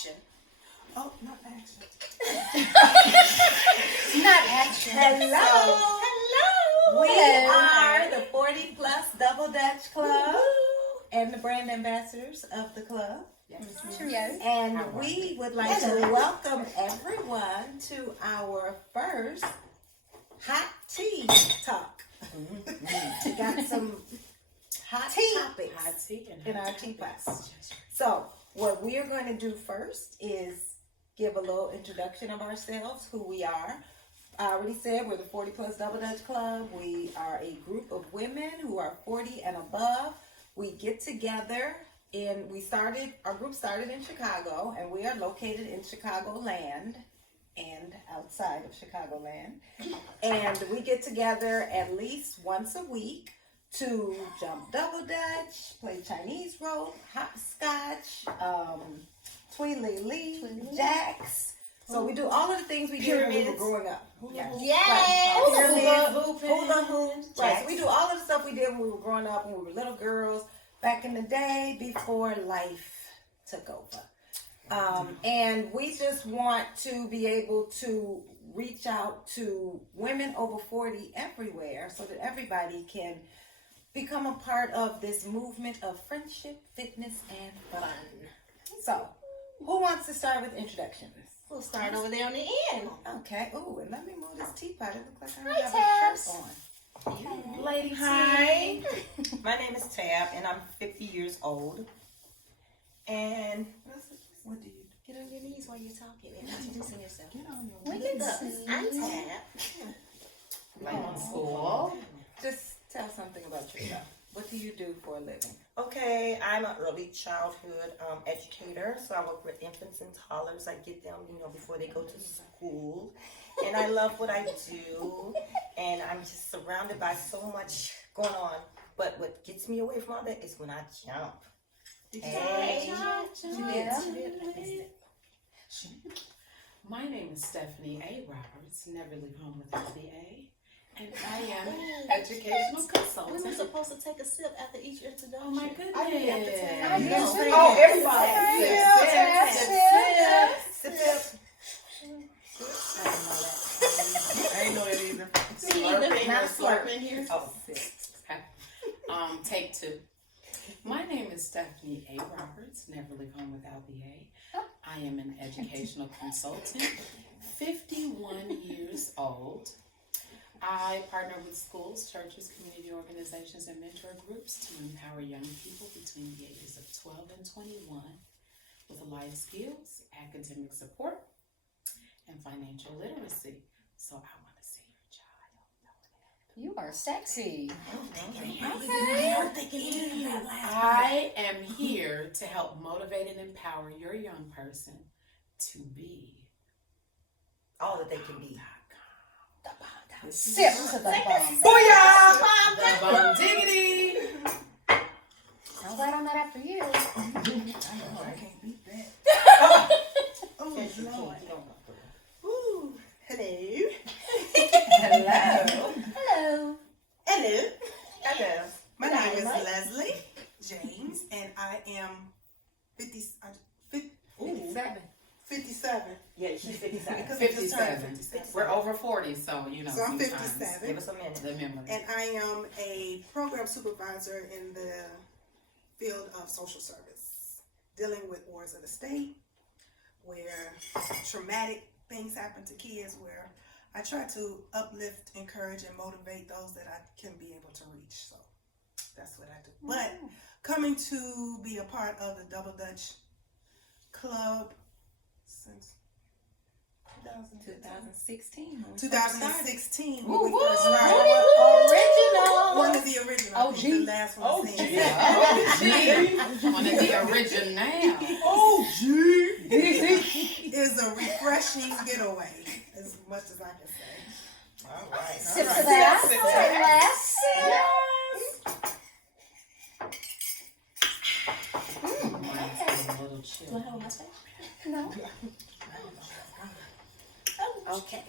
action. Oh, not action. Not action. Hello. Hello. We are the 40 Plus Double Dutch Club and the brand ambassadors of the club. Yes. And we would like to welcome everyone to our first hot tea talk. We got some hot topics in our teapots. So what we are going to do first is give a little introduction of ourselves, who we are. I already said we're the 40 Plus Double Dutch Club. We are a group of women who are 40 and above. We get together and our group started in Chicago, and we are located in Chicagoland and outside of Chicagoland. And we get together at least once a week to jump double dutch, play Chinese rope, hopscotch, Tweedly jacks. So we do all of the things we did when we were growing up. Yes. Hula hoops. Right. So we do all of the stuff we did when we were growing up, when we were little girls, back in the day before life took over. And we just want to be able to reach out to women over 40 everywhere so that everybody can become a part of this movement of friendship, fitness, and fun. So, who wants to start with introductions? We'll start over there on the end. Okay. Ooh, and let me move this teapot. It looks like I have a shirt on. Lady Hi, my name is Tab, and I'm 50 years old. And What do you do? Get on your knees while you're talking and introducing yourself. Get on your Look at us. I'm Tab. like school. Just tell something about yourself. What do you do for a living? Okay, I'm an early childhood educator, so I work with infants and toddlers. I get them, before they go to school. And I love what I do, and I'm just surrounded by so much going on. But what gets me away from all that is when I jump. My name is Stephanie A. Roberts, never leave home without the A, and I am an educational We were consultant. supposed to take a sip after each introduction. Oh my goodness. Oh, everybody. Sip. I ain't know that either. Slurping here. Oh. Okay. Take two. My name is Stephanie A. Roberts, never leave home without the A. I am an educational consultant, 51 years old. I partner with schools, churches, community organizations, and mentor groups to empower young people between the ages of 12 and 21 with life skills, academic support, and financial literacy. So I want to see your child. You are sexy. I am here to help motivate and empower your young person to be All that they can be. Sip to the bomb. Booyah! the bum diggity. I'm glad I'm not after you. I can't beat that. Oh, Lord. Ooh, hello. Hello. Hello. Hello. My name is Leslie James, and I am 57. Yeah, she's 57. Because I just turned 57. We're over 40, so So I'm sometimes 57. Give us a minute. the memory. And I am a program supervisor in the field of social service, dealing with wars of the state, where traumatic things happen to kids, where I try to uplift, encourage, and motivate those that I can be able to reach. So that's what I do. But coming to be a part of the Double Dutch Club since 2016. 2016 Woo, when we woo, first started. original. One of the original. I think the last one was One of the original. is a refreshing getaway, as much as I can say. All right. Sip to that. Last Mine's a little chill. Do I have my face? No. Okay.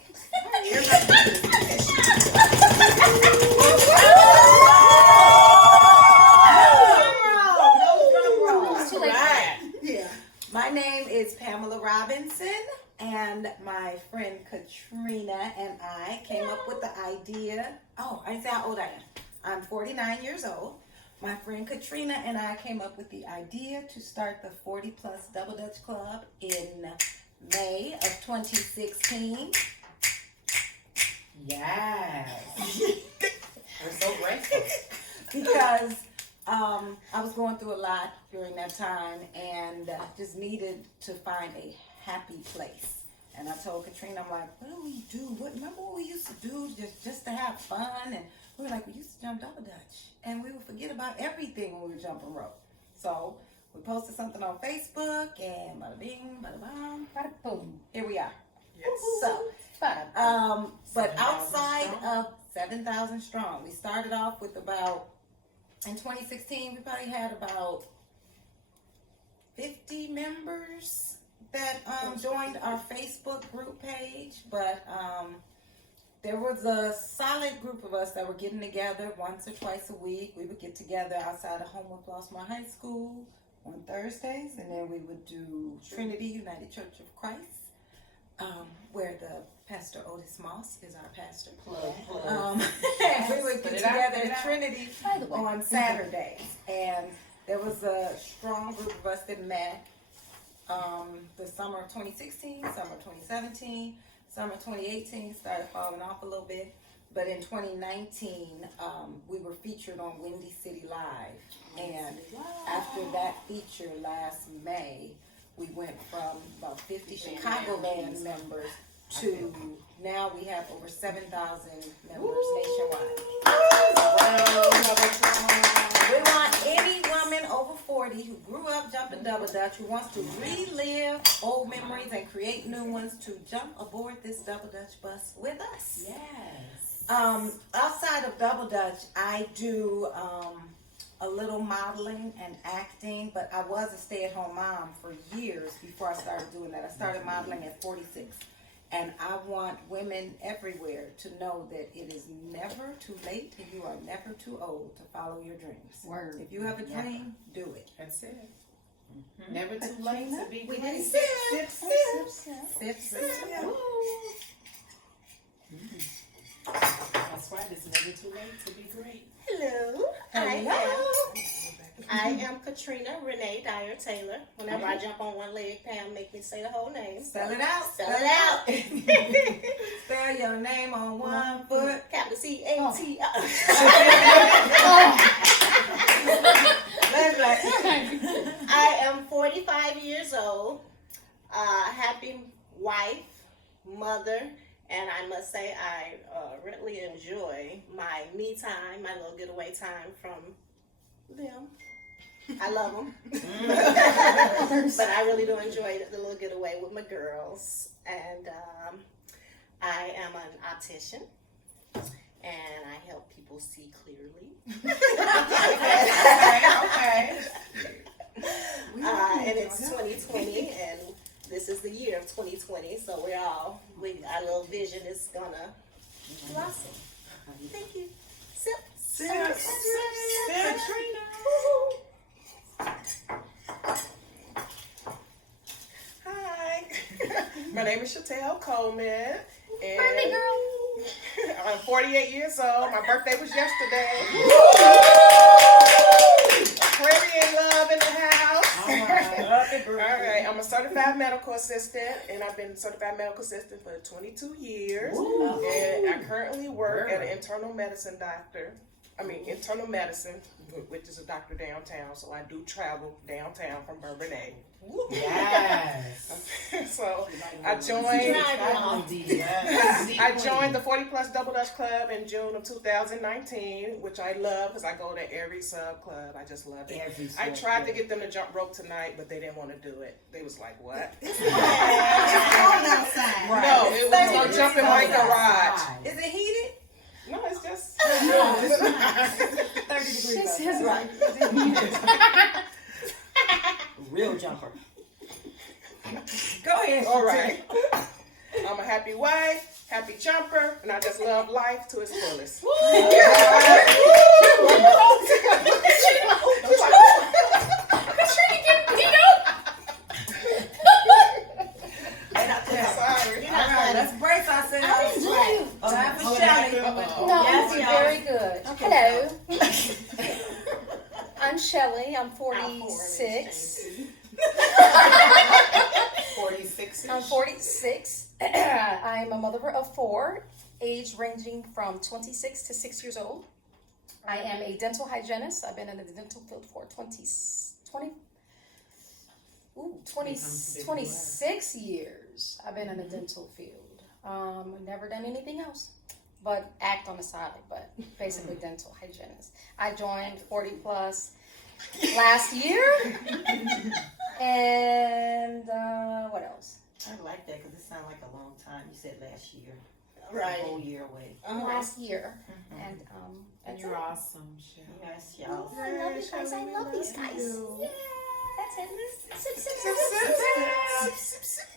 It's too late. Yeah. My name is Pamela Robinson, and my friend Katrina and I came up with the idea. Oh, I didn't say how old I am. I'm 49 years old. My friend Katrina and I came up with the idea to start the 40 Plus Double Dutch Club in May of 2016. Yes. We're so grateful. Because I was going through a lot during that time and just needed to find a happy place. And I told Katrina, I'm like, what do we do? Remember what we used to do just to have fun? And we were like, we used to jump double dutch. And we would forget about everything when we were jumping rope. So we posted something on Facebook and bada bing, bada bam, Bada boom. here we are. Yes. So, Bada but 7,000 outside strong? of 7,000 strong, we started off with about, in 2016, we probably had about 50 members that joined our Facebook group page, but there was a solid group of us that were getting together once or twice a week. We would get together outside of Homewood Flossmoor High School on Thursdays, and then we would do Trinity United Church of Christ, where the Pastor Otis Moss is our pastor. And we would Put get it out, together put it at out. Trinity By the way. on Saturdays, and there was a strong group of us that met the summer of 2016, summer of 2017, summer of 2018 started falling off a little bit, but in 2019 we were featured on Windy City Live, and after that feature last May, we went from about 50 Chicagoland members to now we have over 7,000 members nationwide. We want any woman over 40 who grew up jumping double dutch, who wants to relive old memories and create new ones, to jump aboard this double dutch bus with us. Yes. Outside of double dutch, I do a little modeling and acting, but I was a stay-at-home mom for years before I started doing that. I started modeling at 46. And I want women everywhere to know that it is never too late and you are never too old to follow your dreams. Word. If you have a dream, do it. That's it. Never too late to be We great. did sip, Sip, sip. sip, sip. Woo. That's right. It's never too late to be great. Hello. Hello. I am Katrina Renee Dyer Taylor. Whenever I jump on one leg, Pam make me say the whole name. Spell it out. Spell it out. Spell your name on one foot. Capital C-A-T. I am 45 years old, happy wife, mother, and I must say I really enjoy my me time, my little getaway time from them. I love them. But I really do enjoy the little getaway with my girls. And I am an optician. And I help people see clearly. Okay. And it's 2020, and this is the year of 2020. So our little vision is gonna blossom. Thank you. Sip. Sip, sip, Hi. My name is Chantel Coleman. And Birthday girl. I'm 48 years old. My birthday was yesterday. Aquarian love in the house. All right. I'm a certified medical assistant, and I've been a certified medical assistant for 22 years. And I currently work at an internal medicine, which is a doctor downtown. So I do travel downtown from Bourbonnais. Yes. So I joined the 40 Plus Double Dutch Club in June of 2019, which I love because I go to every sub club. I just love it. I tried to get them to jump rope tonight, but they didn't want to do it. They was like, "What?" It's cold outside. No, it was no jump in my garage. Is it heated? No, it's just 30 degrees. She says right. Real jumper. Go ahead. all right. I'm a happy wife, happy jumper, and I just love life to its fullest. 46. I'm 46. I'm a mother of 4, age ranging from 26 to 6 years old. I am a dental hygienist. I've been in the dental field for 26 years. I've been in the dental field. Never done anything else but act on the side, but basically dental hygienist. I joined 40 Plus last year. And what else? I like that because it sounds like a long time. You said last year. Right. A whole year away. Last year. And And that's you're it. awesome, Shell. Yes, y'all. I love you guys. I love these guys. Yeah. That's it. Sip, sip, Sip, sip, sip, sip. sip.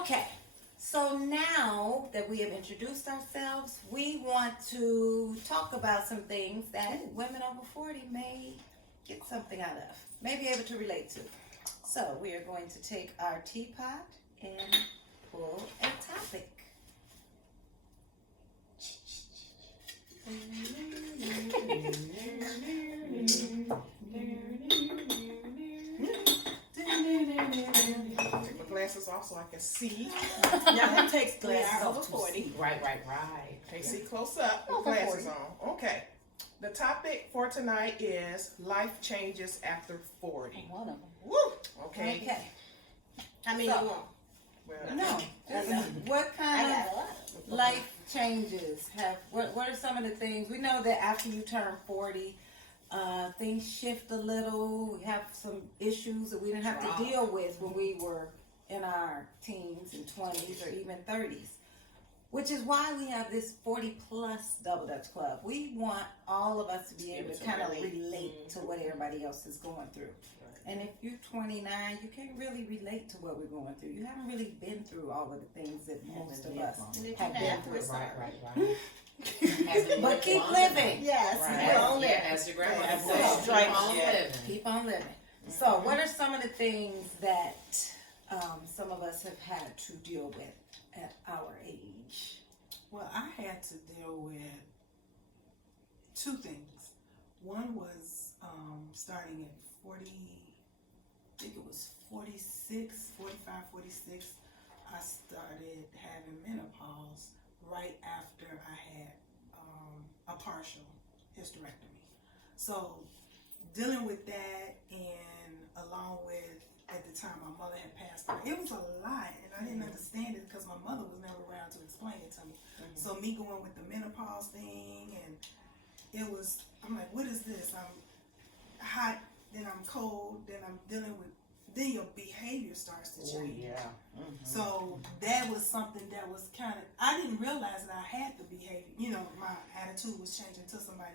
Okay, so now that we have introduced ourselves, we want to talk about some things that women over 40 may get something out of, may be able to relate to. So we are going to take our teapot and pull a topic. Take my glasses off so I can see. Now who takes glasses Yeah, off over to 40. see? Right. Okay, see close up with Over glasses 40. on. Okay. The topic for tonight is life changes after 40. One of them. Woo! Okay. Okay. How many So- you want? Well, No, what I kind got of a lot. life changes have, what are some of the things, we know that after you turn 40, things shift a little. We have some issues that we didn't have to deal with when we were in our teens and 20s or even 30s. Which is why we have this 40 plus Double Dutch Club. We want all of us to be able to kind of relate to what everybody else is going through. And if you're 29, you can't really relate to what we're going through. You haven't really been through all of the things that most of us And if you have been have, through. we're sorry. Right. But keep living. Yes, Right. we're on Yeah, there. as your grandmother That's said, those keep stripes, on yeah. living. Keep on living. So, what are some of the things that some of us have had to deal with at our age? Well, I had to deal with 2 things. One was starting at 40, I think it was 46, 45, 46. I started having menopause right after I had a partial hysterectomy. So dealing with that, and along with, at the time my mother had passed away, it was a lot, and I didn't understand it because my mother was never around to explain it to me. So me going with the menopause thing, and it was, I'm like, what is this? I'm hot, then I'm cold, then I'm dealing with, then your behavior starts to Oh, change. yeah. So that was something that was kind of, I didn't realize that I had the behavior. You know, my attitude was changing to somebody.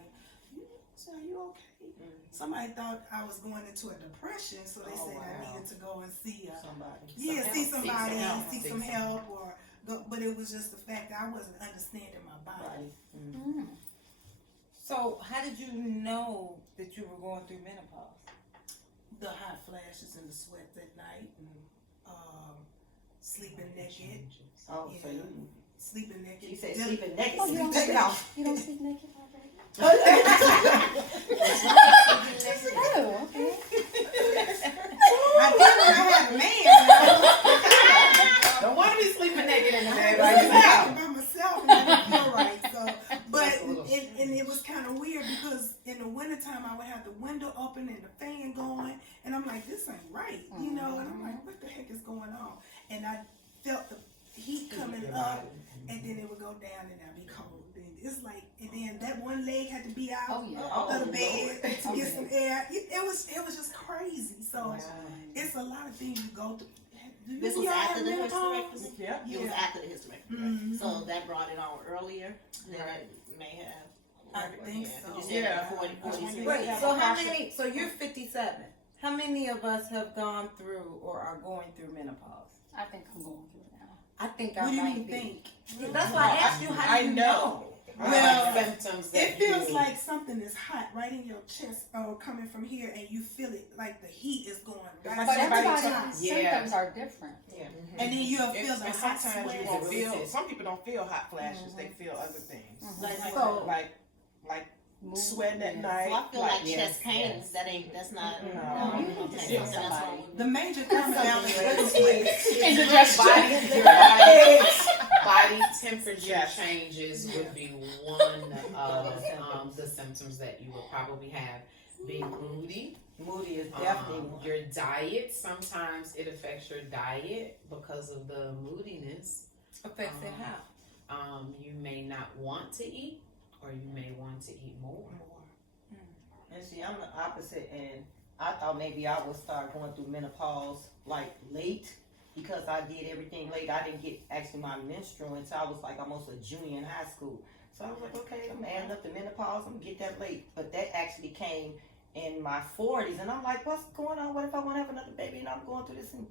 So are you okay? Somebody thought I was going into a depression, so they said I needed to go and see Somebody. see somebody, Seek seek some help, or go. But it was just the fact that I wasn't understanding my body. Right. So, how did you know that you were going through menopause? The hot flashes and the sweats at night, and sleeping naked. Oh, so Yeah. you, Sleeping naked. she said Then- sleeping naked. Oh, you don't Take it sleep, off. you don't sleep naked already? Oh, Oh, okay. I did when I had a man. Don't want to be sleeping naked in the bed I by was yourself. by myself, and I didn't feel right. So, but That's a little and it was kind of weird because in the wintertime I would have the window open and the fan going, and I'm like, this ain't right, you know. And I'm like, what the heck is going on? And I felt the heat coming up, and then it would go down, and I'd be cold. And it's like, and then that one leg had to be out Oh, yeah. of the bed to Oh, get yeah. some air. It was just crazy. So it's a lot of things you go through. Do This you was all after have the menopause? hysterectomy? Yeah. It was Yeah. after the hysterectomy. Mhm. So that brought it on earlier than it may have. I think Yeah, 'cause so. You said Yeah. 40, 43. Wait, so how many, so you're 57. How many of us have gone through or are going through menopause? I think I'm going through it now. I think I What do you might mean be. think? That's why I asked you, how do you know? Well, symptoms that It feels you- like something is hot right in your chest or coming from here, and you feel it like the heat is going right. like But somebody's everybody's Yeah. symptoms are different. And then you'll feel the And hot sometimes you sweat. won't Really feel. is. Some people don't feel hot flashes; they feel other things, Like, So, like sweating at Yes. night. Well, I feel like Yes, chest pains. That's not. No. Okay, Yeah. so that's wrong with me. The major commonality It's body temperature Yes. changes would be one of the symptoms that you would probably have. Being moody. Moody is definitely one. Your diet, sometimes it affects your diet because of the moodiness. Affects it how? You may not want to eat, or you may want to eat more. And see, I'm the opposite, and I thought maybe I would start going through menopause like late because I did everything late. I didn't get actually my menstrual until I was like almost a junior in high school. So I was like, okay, I'm adding up the menopause. I'm gonna get that late, but that actually came in my 40s, and I'm like, what's going on? What if I want to have another baby and I'm going through this? And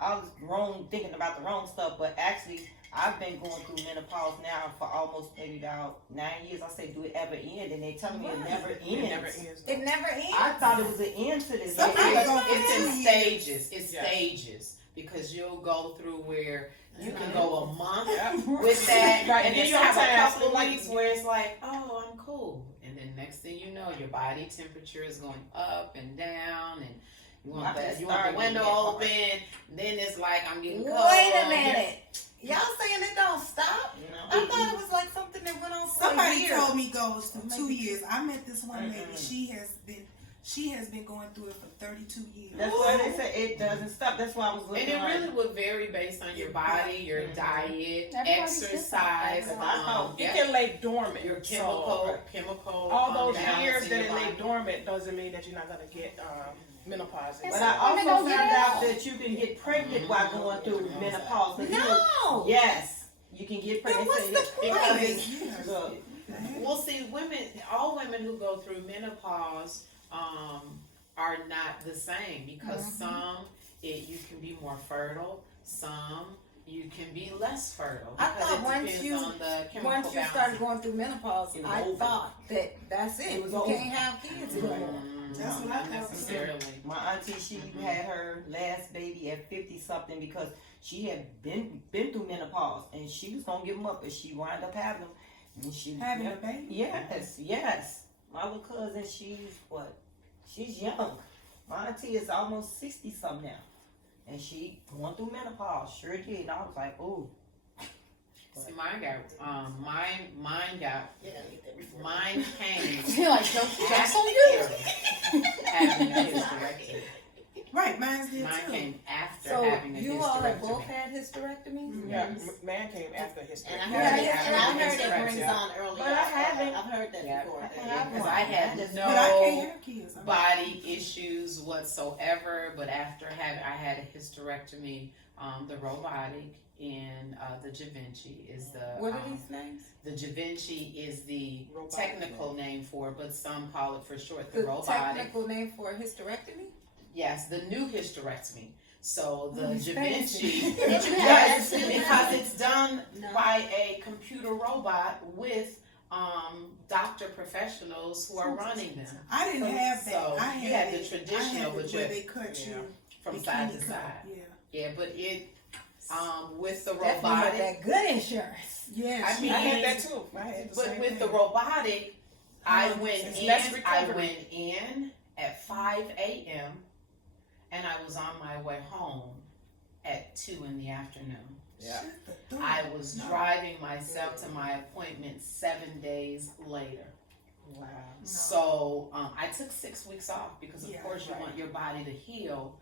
I was wrong, thinking about the wrong stuff, but actually, I've been going through menopause now for almost maybe about 9 years. I say, do it ever end? And they tell me it never ends. It never ends. It never ends. I thought it was an end to this. It's in 2 stages. It's Yes. stages, because you'll go through where you can go a month Yep. with that, Right, and then and you have a sometimes couple of like- weeks where it's like, oh, I'm cool, and then next thing you know, your body temperature is going up and down, and you want the window open. Then it's like I'm getting cold. Wait a minute. Y'all saying it don't stop? You know? I thought it was like something that went on for a Somebody year. told me goes through 2 years. I met this one lady. Mm-mm. She has been going through it for 32 years. That's why they say it doesn't stop. That's why I was And looking it like, really would vary based on your body, your diet, Everybody's exercise, different. You yeah, can lay dormant. your So, chemical. all those balance years in that your it lay body. dormant doesn't mean that you're not gonna get menopause. It's But Some I women also don't get found it out out. that you can get pregnant while going through menopause. So you know- No. Yes, you can get Then pregnant. what's So the it- point? Yes. Look, Well, see, all women who go through menopause are not the same, because some you can be more fertile, some you can be less fertile. I because thought it once depends you- on the chemical Once you balance. started going through menopause, It was I over. thought that that's it. It was You over. can't have kids anymore. That's what I Not thought. necessarily. my auntie, she had her last baby at 50 something because she had been through menopause and she was gonna give them up, but she wound up having them. And she Having a baby? Yes. My little cousin, she's young. My auntie is almost 60 something now. And she going through menopause, sure did. And I was like, ooh. See, mine came You're like, jokes on after you? having a hysterectomy. Right, mine's did Mine too. came after So having a you all have both hysterectomy. had hysterectomies? Yeah, man came after history. And I Yeah, heard it, yeah, and I yeah. heard it brings Yeah. on early. But I haven't. I've heard that Yeah. before. Because I had But I can't no have kids. I'm body issues whatsoever, but after I had a hysterectomy, the robotic and the Da Vinci is the What are these names? the Da Vinci is the Robotic. technical name for it, but some call it for short the The robotic. technical name for a hysterectomy? Yes, the new hysterectomy. So the Oh, it's Da fancy. Vinci, Did you have yes, that too? because it's done No. by a computer robot with doctor professionals who are running them I didn't have that. So I you had the traditional I had with where your they cut you from side to bikini cut. side. Yeah. Yeah, but it with the Definitely had robotic, that good insurance. Yes. I mean, I had that too. I had the but same with thing. the robotic, I went It's in. less I recovery. went in at 5 a.m. and I was on my way home at 2 in the afternoon. Yeah. Shut the door. I was driving myself to my appointment 7 days later. Wow. So I took 6 weeks off because, of Yeah, course, you right. want your body to heal,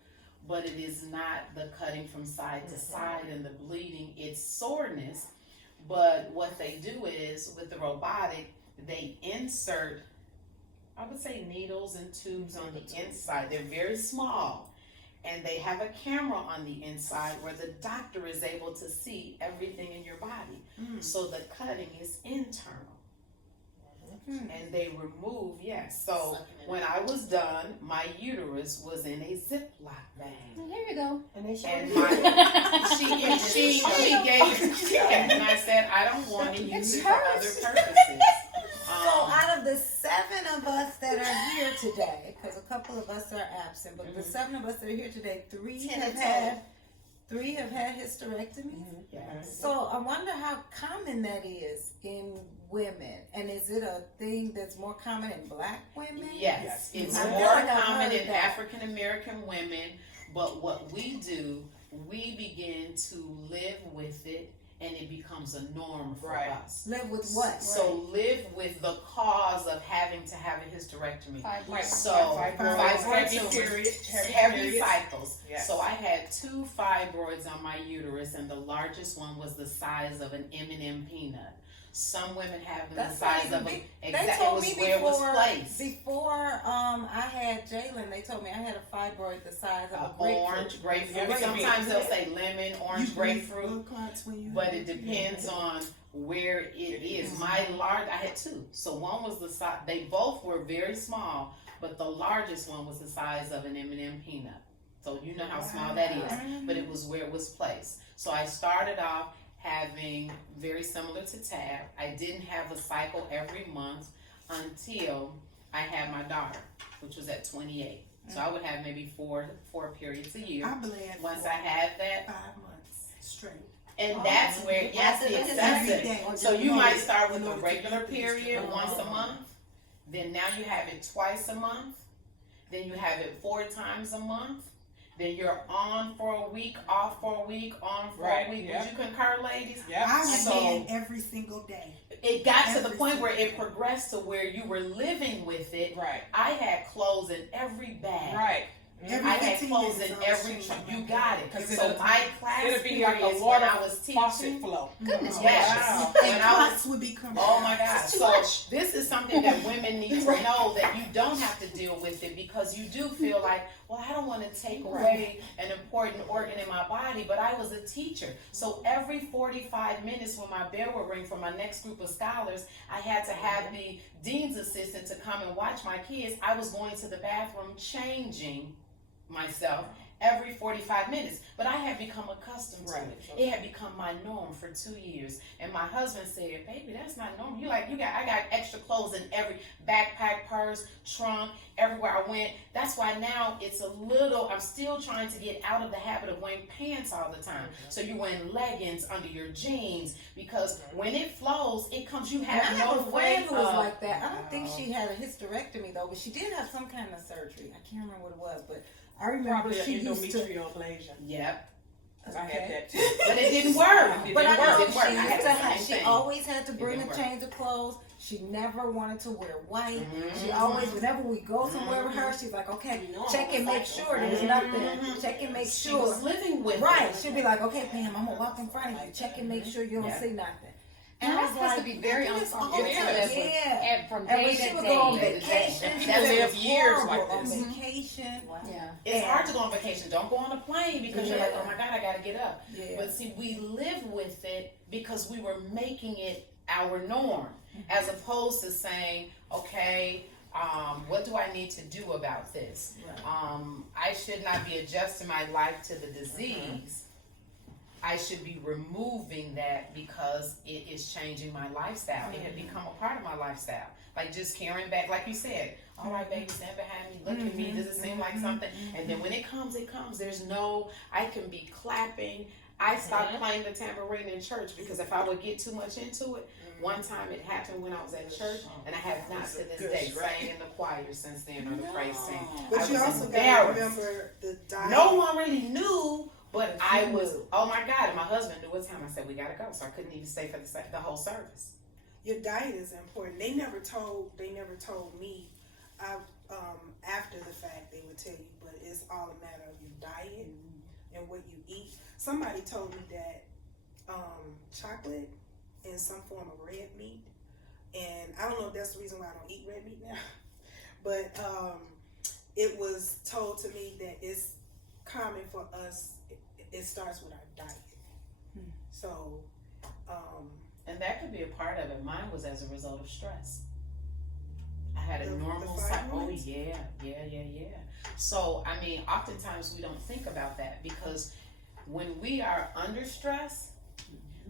but it is not the cutting from side to side and the bleeding. It's soreness. But what they do is with the robotic, they insert, I would say, needles and tubes on the inside. They're very small. And they have a camera on the inside where the doctor is able to see everything in your body. So the cutting is internal. And they remove, yes. So when I was done, my uterus was in a Ziploc bag. Here you go. And they showed And me. she gave it to me. And I said, I don't want to use it for other hers. purposes. So out of the 7 of us that are here today, because a couple of us are absent, but the 7 of us that are here today, 3 10 have in had hysterectomies. Yes. So I wonder how common that is in women, and is it a thing that's more common in Black women? Yes, it's I feel more like I've common heard in that. African American women, but what we do, we begin to live with it and it becomes a norm for Right. us. Live with what? So live with the cause of having to have a hysterectomy. Fibroids. So Fibroids, heavy heavy period, heavy periods. cycles. Yes. So I had 2 fibroids on my uterus, and the largest one was the size of an M&M peanut. Some women have them the That's size not of even a big. They exactly. It told was me where it was placed. before I had Jalen, they told me I had a fibroid the size of a grapefruit. Orange, grapefruit. Yeah, Sometimes they'll say lemon, orange, grapefruit. Blood clots when you But have it depends on where it is. My large, I had 2. So one was the size. They both were very small, but the largest one was the size of an M&M peanut. So you know how small that is. But it was where it was placed. So I started off having very similar to Tab. I didn't have a cycle every month until I had my daughter, which was at 28. So I would have maybe four periods a year. I bled Once for I had that, 5 months straight. and that's where, yes, the Every excessive. day. So you might start with In a order to regular keep these period going. once a month, then now you have it twice a month, then you have it 4 times a month, then you're on for a week, off for a week, on for Right, a week. yeah. Would you concur, ladies? Yep. I was So- in every single day. It got to the Every point where single it progressed to where you were living with it. Right. I had clothes in every bag. Right. Every I had 15 clothes minutes in I was every, changing my you bag. got it. 'Cause So it'll- my class It'll be like a periods when water I was faucet teaching. flow. Goodness Yes. Wow. When And I was clots would be coming Oh out. my God. It's too So much. this is something that women need to know, that you don't have to deal with it, because you do feel like, well, I don't want to take away an important organ in my body, but I was a teacher. So every 45 minutes when my bell would ring for my next group of scholars, I had to have the dean's assistant to come and watch my kids. I was going to the bathroom changing myself every 45 minutes, but I had become accustomed to Right. it. It had become my norm for 2 years, and my husband said, "Baby, that's not normal. I got extra clothes in every backpack, purse, trunk, everywhere I went." That's why now it's a little. I'm still trying to get out of the habit of wearing pants all the time. So you're wearing leggings under your jeans, because when it flows, it comes. You And I have have no a way friend who was of. like that. I don't think she had a hysterectomy though, but she did have some kind of surgery. I can't remember what it was, but I remember Probably she an used to. endometrial ablation. Yep, I had that too. but it didn't work. It But I didn't know work. It didn't work. she I used had to the have. same She thing. always had to It bring didn't a work. change of clothes. She never wanted to wear white. Mhm. She always, whenever we go somewhere with her, she's like, "Okay, You know, check and it's make like, sure there's Mhm. nothing. Check and make She sure." was living with Right? it. She'll be like, "Okay, Pam, I'm gonna walk in front of you. Check and make sure you don't Yeah. see nothing." And I that was has to like, be very "You do this all the uncomfortable. time." It is. Yeah. And from And day when she to would go on day. vacation, she That said it live was years horrible like on this. vacation. Yeah. It's hard to go on vacation. Don't go on a plane, because you're like, Yeah. oh my God, I gotta get up. Yeah. But see, we live with it because we were making it our norm, as opposed to saying, okay, what do I need to do about this? Right. I should not be adjusting my life to the disease. I should be removing that because it is changing my lifestyle. It had become a part of my lifestyle. Like just carrying back, like you said, all right, baby, stand behind me, look at me, does it seem like something? And then when it comes, it comes. There's no, I can be clapping. I stopped playing the tambourine in church because if I would get too much into it, one time it happened when I was at church, and I have not to this day sang in the choir since then, or the praise team. But I you was also got to embarrassed. remember the diet. No one really knew, but I was, oh my God, and my husband knew what time. I said, we gotta go. So I couldn't even stay for the whole service. Your diet is important. They never told me. After the fact, they would tell you, but it's all a matter of your diet and what you eat. Somebody told me that chocolate and some form of red meat, and I don't know if that's the reason why I don't eat red meat now, but it was told to me that it's common for us. It starts with our diet. So, And that could be a part of it. Mine was as a result of stress. I had a The normal cycle. Oh fibroids? yeah. So I mean, oftentimes we don't think about that, because when we are under stress,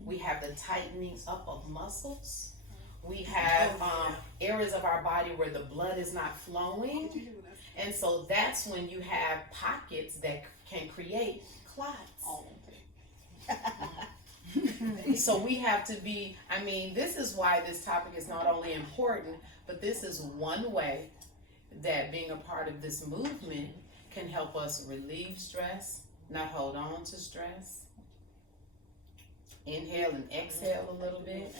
we have the tightening up of muscles. We have areas of our body where the blood is not flowing. And so that's when you have pockets that can create clots. So we have to be, I mean, this is why this topic is not only important, but this is one way that being a part of this movement can help us relieve stress, not hold on to stress. Inhale and exhale a little bit.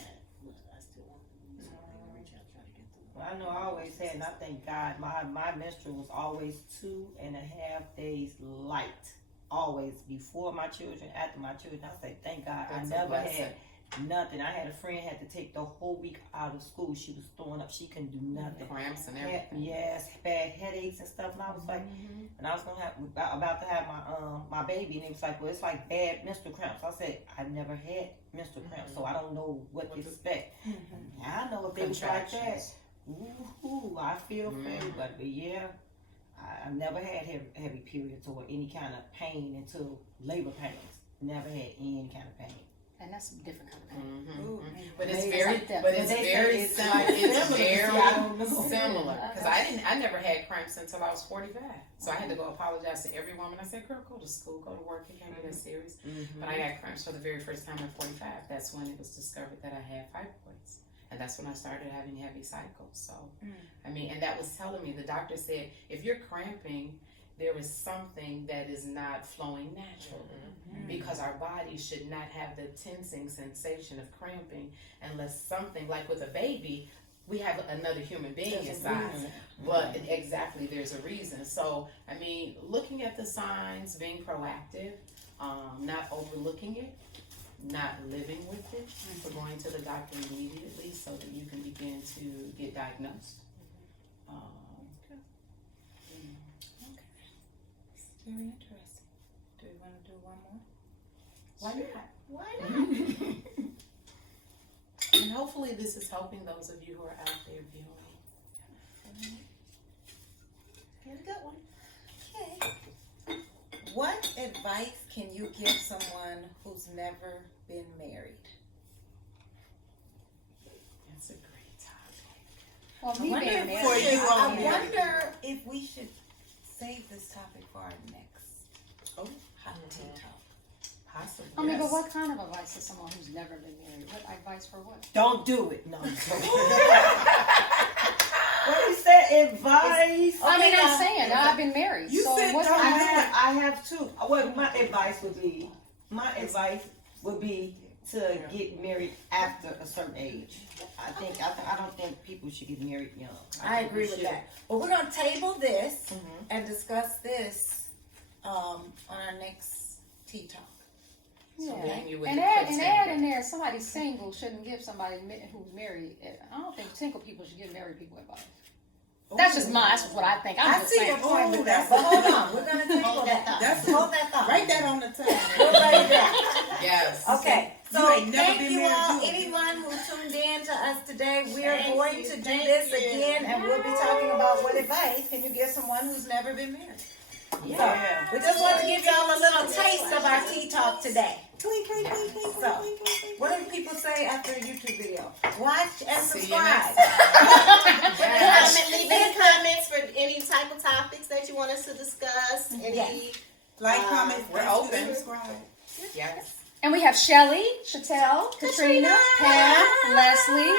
Well, I know I always had, and I thank God, my menstrual was always 2.5 days light. Always, before my children, after my children. I say, thank God. That's I a never blessing. had nothing. I had a friend had to take the whole week out of school. She was throwing up. She couldn't do nothing. Cramps and Had, everything. yes, bad headaches and stuff. And I was like, and I was about to have my baby, and it was like, well, it's like bad menstrual cramps. I said, I've never had menstrual cramps, so I don't know what to expect. I know if it was like that. Contractions. Ooh, I feel free, but yeah, I've never had heavy periods or any kind of pain until labor pains. Never had any kind of pain. And that's a different kind of pain. Ooh. But it's Maybe very, it's like that. but it's They say very it's similar. like It's similar. very I don't know. similar. Because I never had cramps until I was 45. So I had to go apologize to every woman. I said, "Girl, go to school, go to work. It can't be that serious." But I got cramps for the very first time at 45. That's when it was discovered that I had fibroids. And that's when I started having heavy cycles. So, I mean, and that was telling me, the doctor said, if you're cramping, there is something that is not flowing naturally. Because our body should not have the tensing sensation of cramping unless something, like with a baby, we have another human being inside. But exactly, there's a reason. So, I mean, looking at the signs, being proactive, not overlooking it, not living with it, but going to the doctor immediately so that you can begin to get diagnosed. Very interesting. Do we want to do one more? Why not? Why not? And hopefully this is helping those of you who are out there viewing. Here's a good one. Okay. What advice can you give someone who's never been married? That's a great topic. Well, I me wonder being if we married, should- you I all married. wonder if we should save this topic for our next hot tea talk. Possibly. I mean, but Yes. what kind of advice to someone who's never been married? What advice for what? Don't do it. No. I'm joking. What is that advice? I mean, I'm saying I've been married. You so said what's don't my do advice? I have too. Well, my advice would be to get married after a certain age. I don't think people should get married young. I think agree we with should. that. But we're going to table this and discuss this on our next tea talk. So Yeah. then you would And put add standard. in there, somebody single shouldn't give somebody who's married. I don't think single people should give married people advice. That's just that's what I think. I'm I just see saying. your point with that. that's- But hold on. We're going to table Hold that that thought. That's Hold that thought. Write that on the table. We'll write it down. Yes. Okay, You so ain't never thank been you married, all, too. anyone who tuned in to us today. We are Thank going you, to do thank this you. again, and we'll be talking about what advice can you give someone who's never been married. Yeah. So, we just want to give y'all a little taste of our tea talk today. Clink, clink, clink, clink, So, clink, clink, clink. What do people say after a YouTube video? Watch and See you subscribe. next time. Leave any comments for any type of topics that you want us to discuss. Any Yes. Like, comment, We're Facebook, open. subscribe. Yes. And we have Shelly, Chatelle, Katrina, Pam, Leslie,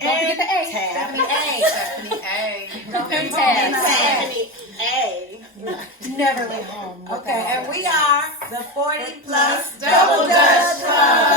don't forget the A. Stephanie A. Stephanie A. Don't forget Tab. Tab. Stephanie A. Never leave home. Okay, and we are the 40 Plus Double Dutch Club.